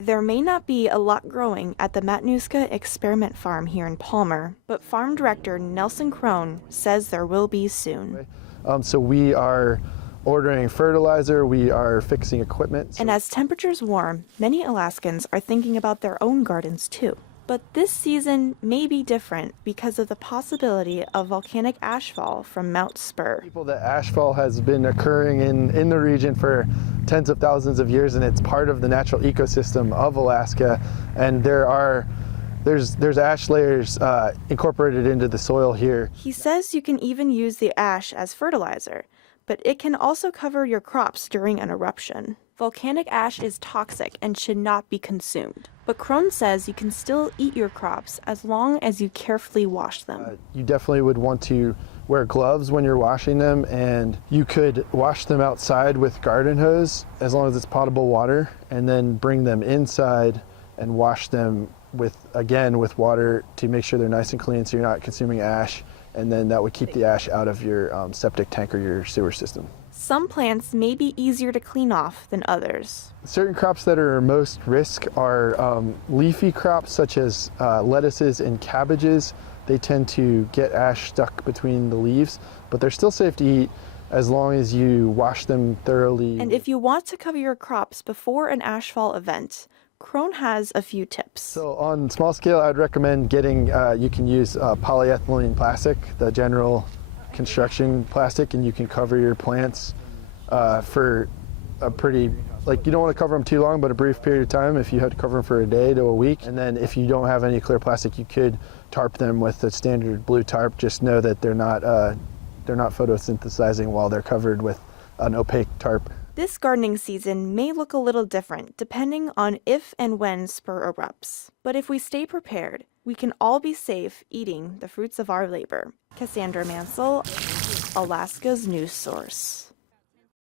There may not be a lot growing at the Matanuska Experiment Farm here in Palmer, but Farm Director Nelson Crone says there will be soon. So we are ordering fertilizer, we are fixing equipment. And as temperatures warm, many Alaskans are thinking about their own gardens too. But this season may be different because of the possibility of volcanic ashfall from Mount Spur. The ashfall has been occurring in the region for tens of thousands of years, and it's part of the natural ecosystem of Alaska. And there's ash layers incorporated into the soil here. He says you can even use the ash as fertilizer, but it can also cover your crops during an eruption. Volcanic ash is toxic and should not be consumed. But Crone says you can still eat your crops as long as you carefully wash them. You definitely would want to wear gloves when you're washing them, and you could wash them outside with garden hose as long as it's potable water, and then bring them inside and wash them with water to make sure they're nice and clean so you're not consuming ash, and then that would keep the ash out of your septic tank or your sewer system. Some plants may be easier to clean off than others. Certain crops that are most risk are leafy crops such as lettuces and cabbages. They tend to get ash stuck between the leaves, but they're still safe to eat as long as you wash them thoroughly. And if you want to cover your crops before an ashfall event, Crone has a few tips. So on small scale, I'd recommend getting, you can use polyethylene plastic, the general construction plastic, and you can cover your plants for a pretty, you don't want to cover them too long, but a brief period of time. If you had to cover them for a day to a week, and then if you don't have any clear plastic, you could tarp them with a standard blue tarp. Just know that they're not photosynthesizing while they're covered with an opaque tarp. This gardening season may look a little different depending on if and when spur erupts. But if we stay prepared, we can all be safe eating the fruits of our labor. Cassandra Mansell, Alaska's news source.